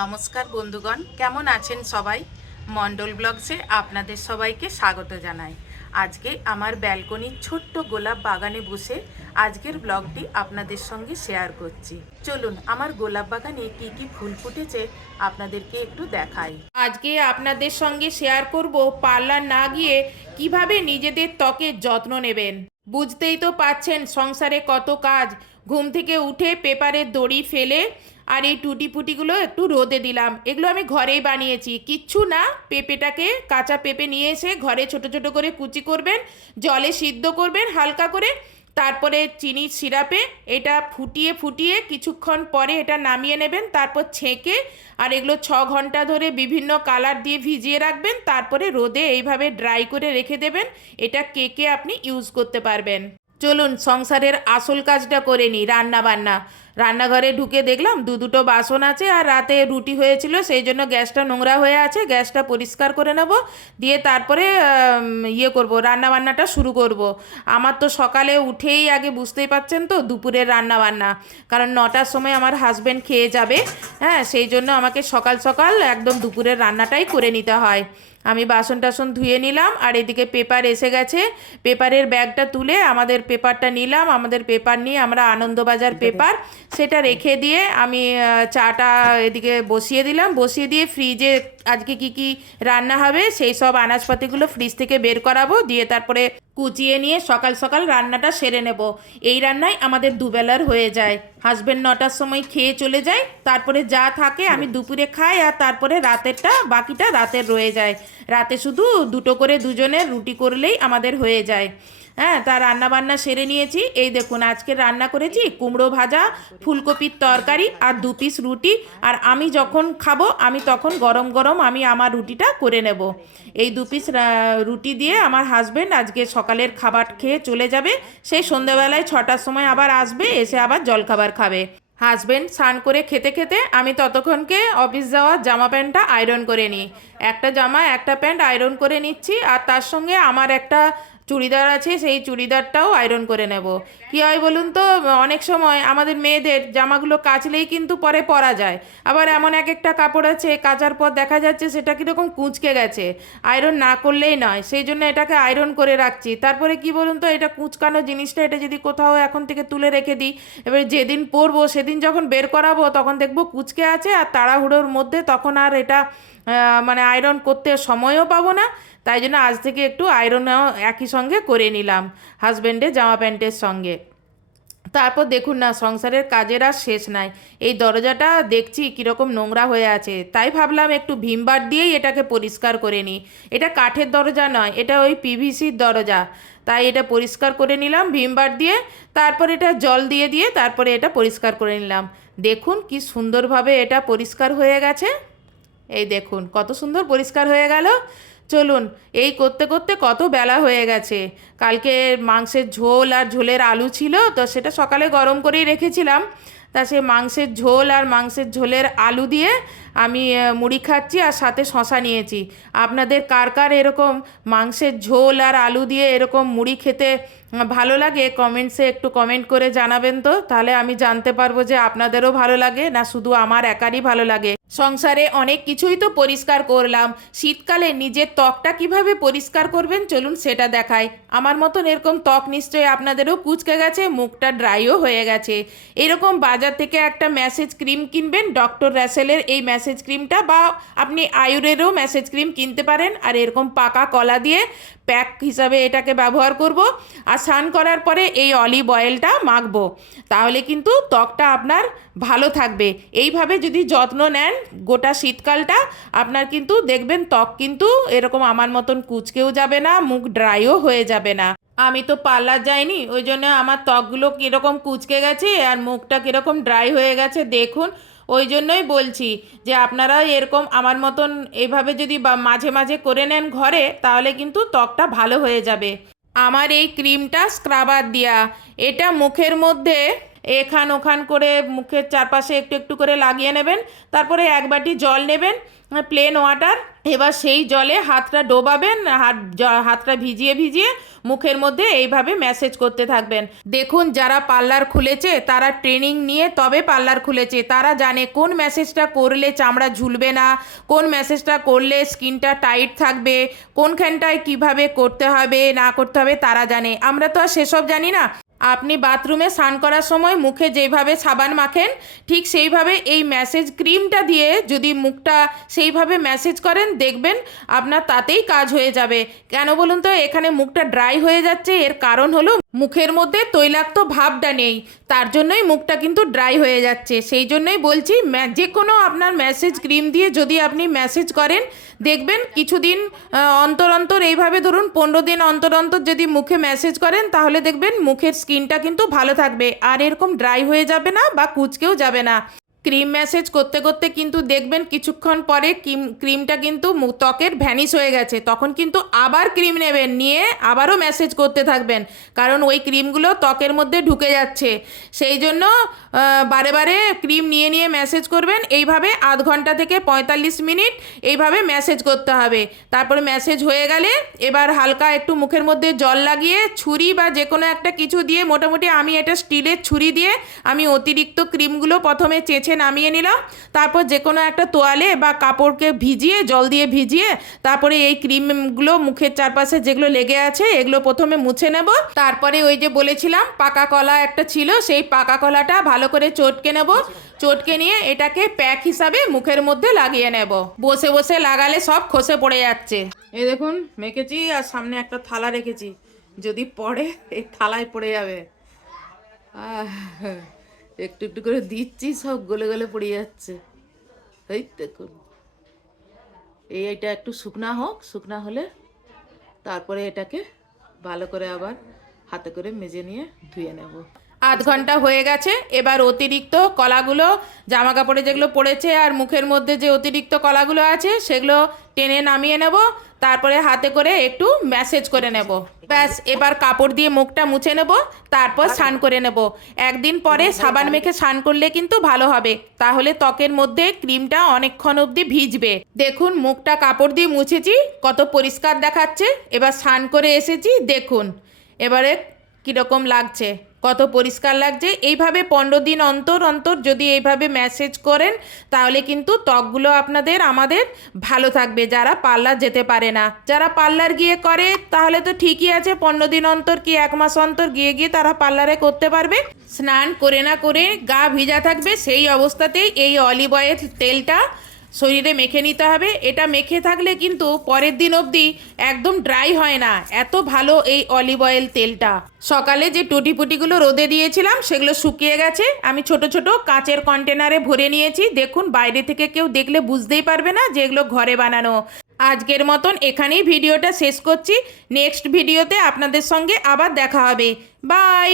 নমস্কার বন্ধুগণ, কেমন আছেন সবাই? মন্ডল ব্লগসে আপনাদের সবাইকে স্বাগত জানাই। আজকে আমার ব্যালকনির ছোট্ট গোলাপ বাগানে বসে আজকের ব্লগটি আপনাদের সঙ্গে শেয়ার করছি। চলুন, আমার গোলাপ বাগানে কি কি ফুল ফুটেছে আপনাদেরকে একটু দেখাই। আজকে আপনাদের সঙ্গে শেয়ার করব পার্লার না গিয়ে কীভাবে নিজেদের ত্বকের যত্ন নেবেন। বুঝতেই তো পাচ্ছেন সংসারে কত কাজ। ঘুম থেকে উঠে পেপারের দড়ি ফেলে আর এই টুটি ফুটিগুলো একটু রোদে দিলাম। এগুলো আমি ঘরেই বানিয়েছি। কিচ্ছু না, পেঁপেটাকে কাঁচা পেঁপে নিয়ে এসে ঘরে ছোট ছোট করে কুচি করবেন, জলে সিদ্ধ করবেন হালকা করে, তারপরে চিনির সিরাপে এটা ফুটিয়ে ফুটিয়ে কিছুক্ষণ পরে এটা নামিয়ে নেবেন, তারপর ছেঁকে আর এগুলো ছ ঘণ্টা ধরে বিভিন্ন কালার দিয়ে ভিজিয়ে রাখবেন, তারপরে রোদে এইভাবে ড্রাই করে রেখে দেবেন। এটা কেকে আপনি ইউজ করতে পারবেন। চলুন সংসারের আসল কাজটা করে নিই রান্না বান্না রান্নাঘরে ঢুকে দেখলাম দু দুটো বাসন আছে আর রাতে রুটি হয়েছিল, সেই জন্য গ্যাসটা নোংরা হয়ে আছে। গ্যাসটা পরিষ্কার করে নেব, দিয়ে তারপরে ইয়ে করব রান্না বান্নাটা শুরু করব। আমার তো সকালে উঠেই আগে বুঝতেই পাচ্ছেন তো, দুপুরের রান্না বান্না কারণ নটার সময় আমার হাজব্যান্ড খেয়ে যাবে হ্যাঁ সেই জন্য আমাকে সকাল সকাল একদম দুপুরের রান্নাটাই করে নিতে হয়। আমি বাসন টাসন ধুয়ে নিলাম আর এদিকে পেপার এসে গেছে। পেপারের ব্যাগটা তুলে আমাদের পেপারটা নিলাম। আমাদের পেপার নিয়ে আমরা আনন্দবাজার পেপার সেটা রেখে দিয়ে আমি চাটা এদিকে বসিয়ে দিলাম। বসিয়ে দিয়ে ফ্রিজে আজকে কি কি রান্না হবে সেই সব আনাজপাতিগুলো ফ্রিজ থেকে বের করাবো। দিয়ে তারপরে কুচিয়ে নিয়ে সকাল সকাল রান্নাটা সেরে নেব। এই রান্নায় আমাদের দুবেলার হয়ে যায়। হাজব্যান্ড নটার সময় খেয়ে চলে যায় তারপরে যা থাকে আমি দুপুরে খাই আর তারপরে রাতেরটা বাকিটা রাতের রয়ে যায়। রাতে শুধু দুটো করে দুজনের রুটি করলেই আমাদের হয়ে যায়। হ্যাঁ তা রান্না বান্না সেরে নিয়েছি। এই দেখুন আজকে রান্না করেছি কুমড়ো ভাজা ফুলকপির তরকারি আর দু পিস রুটি। আর আমি যখন খাব আমি তখন গরম গরম আমি আমার রুটিটা করে নেব। এই দু পিস রুটি দিয়ে আমার হাজবেন্ড আজকে সকালের খাবার খেয়ে চলে যাবে। সেই সন্ধ্যেবেলায় ছটার সময় আবার আসবে এসে আবার জলখাবার খাবে। হাজবেন্ড স্নান করে খেতে খেতে আমি ততক্ষণকে অফিস যাওয়ার জামা প্যান্টটা আয়রন করে নিই। একটা জামা, একটা প্যান্ট আয়রন করে নিচ্ছি আর তার সঙ্গে আমার একটা চুড়িদার আছে, সেই চুড়িদারটাও আয়রন করে নেব। কী হয় বলুন তো, অনেক সময় আমাদের মেয়েদের জামাগুলো কাচলেই কিন্তু পরে পরা যায়। আবার এমন এক একটা কাপড় আছে, কাচার পর দেখা যাচ্ছে সেটা কীরকম কুঁচকে গেছে। আয়রন না করলেই নয়, সেই জন্য এটাকে আয়রন করে রাখছি। তারপরে কি বলুন তো, এটা কুঁচকানো জিনিসটা এটা যদি কোথাও এখন থেকে তুলে রেখে দিই, এবার যেদিন পরবো, সেদিন যখন বের করাবো, তখন দেখব কুচকে আছে আর তাড়াহুড়োর মধ্যে তখন আর এটা মানে আয়রন করতে সময়ও পাবো না, তাই জন্য আজ থেকে একটু আয়রনও একই সঙ্গে করে নিলাম হাজব্যান্ডের জামা প্যান্টের সঙ্গে। তারপর দেখুন না, সংসারের কাজের আর শেষ নাই। এই দরজাটা দেখছি কীরকম নোংরা হয়ে আছে, তাই ভাবলাম একটু ভীমবার দিয়েই এটাকে পরিষ্কার করে নিই। এটা কাঠের দরজা নয়, এটা ওই পিভিসির দরজা। তাই এটা পরিষ্কার করে নিলাম ভীমবার দিয়ে তারপর এটা জল দিয়ে দিয়ে তারপরে এটা পরিষ্কার করে নিলাম। দেখুন কি সুন্দরভাবে এটা পরিষ্কার হয়ে গেছে। এই দেখুন, কত সুন্দর পরিষ্কার হয়ে গেল। চলুন, এই করতে করতে কত বেলা হয়ে গেছে। কালকে মাংসের ঝোল আর ঝোলের আলু ছিল, তো সেটা সকালে গরম করেই রেখেছিলাম। তা সে মাংসের ঝোল আর মাংসের ঝোলের আলু দিয়ে আমি মুড়ি খাচ্ছি আর সাথে শশা নিয়েছি। আপনাদের কার কার এরকম মাংসের ঝোল আর আলু দিয়ে এরকম মুড়ি খেতে ভালো লাগে? কমেন্টসে একটু কমেন্ট করে জানাবেন তো। তাহলে আমি জানতে পারব যে আপনাদেরও ভালো লাগে না শুধু আমার একারই ভালো লাগে। সংসারে অনেক কিছুই তো পরিষ্কার করলাম। শীতকালে নিজের ত্বকটা কীভাবে পরিষ্কার করবেন? চলুন সেটা দেখাই। আমার মতন এরকম ত্বক নিশ্চয়ই আপনাদেরও কুচকে গেছে, মুখটা ড্রাইও হয়ে গেছে। এরকম বাজার থেকে একটা ম্যাসেজ ক্রিম কিনবেন ডক্টর র্যাসেলের এই ম্যাসেজ ক্রিমটা বা আপনি আয়ুরেরও ম্যাসেজ ক্রিম কিনতে পারেন। আর এরকম পাকা কলা দিয়ে প্যাক হিসাবে এটাকে ব্যবহার করব। আর স্নান করার পরে এই অলিভ অয়েলটা মাখবো। তাহলে কিন্তু ত্বকটা আপনার ভালো থাকবে। এইভাবে যদি যত্ন নেন গোটা শীতকালটা, আপনার কিন্তু দেখবেন ত্বক কিন্তু এরকম আমার মতন কুচকেও যাবে না, মুখ ড্রাইও হয়ে যাবে না। আমি তো পার্লার যাইনি, ওই জন্য আমার ত্বকগুলো কীরকম কুচকে গেছে আর মুখটা কীরকম ড্রাই হয়ে গেছে, দেখুন। ওই জন্যই বলছি যে আপনারা এরকম আমার মতন এভাবে যদি মাঝে মাঝে করে নেন ঘরে, তাহলে কিন্তু ত্বকটা ভালো হয়ে যাবে। আমার এই ক্রিমটা স্ক্রাবার দেওয়া এটা মুখের মধ্যে এখান ওখান করে মুখের চারপাশে একটু একটু করে লাগিয়ে নেবেন, তারপরে এক বাটি জল নেবেন প্লেন ওয়াটার এবার সেই জলে হাতটা ডোবাবেন, হাত হাতটা ভিজিয়ে ভিজিয়ে মুখের মধ্যে এইভাবে ম্যাসেজ করতে থাকবেন। দেখুন যারা পার্লার খুলেছে, তারা ট্রেনিং নিয়ে তবে পার্লার খুলেছে, তারা জানে কোন ম্যাসেজটা করলে চামড়া ঝুলবে না, কোন ম্যাসেজটা করলে স্কিনটা টাইট থাকবে, কোনখানটায় কীভাবে করতে হবে, না করতে হবে, তারা জানে। আমরা তো আর সেসব জানি না। আপনি বাথরুমে স্নান করার সময় মুখে যেভাবে সাবান মাখেন, ঠিক সেইভাবে এই ম্যাসেজ ক্রিমটা দিয়ে যদি মুখটা সেইভাবে ম্যাসেজ করেন, দেখবেন আপনার তাতেই কাজ হয়ে যাবে। কেন বলুন তো, এখানে মুখটা ড্রাই হয়ে যাচ্ছে, এর কারণ হলো মুখের মধ্যে তৈলাক্ত ভাবটা নেই। তার জন্যই মুখটা কিন্তু ড্রাই হয়ে যাচ্ছে। সেই জন্যই বলছি যে কোনো আপনার ম্যাসেজ ক্রিম দিয়ে যদি আপনি ম্যাসেজ করেন দেখবেন কিছুদিন অন্তর অন্তর এইভাবে ধরুন পনেরো দিন অন্তর অন্তর যদি মুখে মেসেজ করেন, তাহলে দেখবেন মুখের স্কিনটা কিন্তু ভালো থাকবে। আর এরকম ড্রাই হয়ে যাবে না বা কুচকেও যাবে না। ক্রিম ম্যাসেজ করতে করতে কিন্তু দেখবেন কিছুক্ষণ পরে ক্রিম, ক্রিমটা কিন্তু ত্বকের ভ্যানিশ হয়ে গেছে। তখন কিন্তু আবার ক্রিম নেবেন, নিয়ে আবারও ম্যাসেজ করতে থাকবেন। কারণ ওই ক্রিমগুলো ত্বকের মধ্যে ঢুকে যাচ্ছে। সেই জন্য বারে বারে ক্রিম নিয়ে নিয়ে ম্যাসেজ করবেন। এইভাবে আধ ঘণ্টা থেকে পঁয়তাল্লিশ মিনিট এইভাবে ম্যাসেজ করতে হবে। তারপরে ম্যাসেজ হয়ে গেলে এবার হালকা একটু মুখের মধ্যে জল লাগিয়ে ছুরি বা যে কোনো একটা কিছু দিয়ে মোটামুটি আমি এটা স্টিলের ছুরি দিয়ে আমি অতিরিক্ত ক্রিমগুলো প্রথমে চেঁচে নামিয়ে নিলাম তারপর যে কোনো একটা তোয়ালে বা কাপড়কে ভিজিয়ে জল দিয়ে ভিজিয়ে তারপরে এই ক্রিমগুলো মুখের চারপাশে যেগুলো লেগে আছে এগুলো প্রথমে মুছে নেব। তারপরে ওই যে বলেছিলাম পাকা কলা একটা ছিল সেই পাকা কলাটা ভালো করে চটকে নেব। চটকে নিয়ে এটাকে প্যাক হিসাবে মুখের মধ্যে লাগিয়ে নেব। বসে বসে লাগালে সব খসে পড়ে যাচ্ছে। এ দেখুন মেখেছি আর সামনে একটা থালা রেখেছি। যদি পড়ে এই থালায় পড়ে যাবে। আহ, একটু একটু করে দিচ্ছি, সব গলে গলে পড়ে যাচ্ছে। এই দেখুন। এই এটা একটু শুকনা হোক, শুকনা হলে তারপরে এটাকে ভালো করে আবার হাতে করে মেজে নিয়ে ধুয়ে নেব। আধ ঘণ্টা হয়ে গেছে। এবার অতিরিক্ত কলাগুলো জামা কাপড়ে যেগুলো পড়েছে আর মুখের মধ্যে যে অতিরিক্ত কলাগুলো আছে, সেগুলো টেনে নামিয়ে নেব। তারপরে হাতে করে একটু ম্যাসেজ করে নেব। ব্যাস, এবার কাপড় দিয়ে মুখটা মুছে নেব, তারপর স্নান করে নেব। একদিন পরে সাবান মেখে স্নান করলে কিন্তু ভালো হবে। তাহলে ত্বকের মধ্যে ক্রিমটা অনেকক্ষণ অবধি ভিজবে। দেখুন, মুখটা কাপড় দিয়ে মুছেছি, কত পরিষ্কার দেখাচ্ছে। এবার স্নান করে এসেছি, দেখুন। এবারে কীরকম লাগছে? কত পরিষ্কার লাগছে? এইভাবে পনেরো দিন অন্তর অন্তর যদি এইভাবে ম্যাসেজ করেন, তাহলে কিন্তু ত্বকগুলো আপনাদের, আমাদের ভালো থাকবে। যারা পার্লার যেতে পারে না। যারা পার্লার গিয়ে করে, তাহলে তো ঠিকই আছে, পনেরো দিন অন্তর কি এক মাস অন্তর গিয়ে গিয়ে তারা পার্লারে করতে পারবে? স্নান করে না করে গা ভিজা থাকবে, সেই অবস্থাতেই এই অলিভ অয়েল তেলটা শরীরে মেখে নিতে হবে। এটা মেখে থাকলে কিন্তু পরের দিন অবধি একদম ড্রাই হয় না। এত ভালো এই অলিভ অয়েল তেলটা। সকালে যে টুটি পুটিগুলো রোদে দিয়েছিলাম, সেগুলো শুকিয়ে গেছে। আমি ছোট ছোট কাঁচের কন্টেনারে ভরে নিয়েছি। দেখুন, বাইরে থেকে কেউ দেখলে বুঝতেই পারবে না যে এগুলো ঘরে বানানো। আজকের মতন এখানেই ভিডিওটা শেষ করছি। নেক্সট ভিডিওতে আপনাদের সঙ্গে আবার দেখা হবে। বাই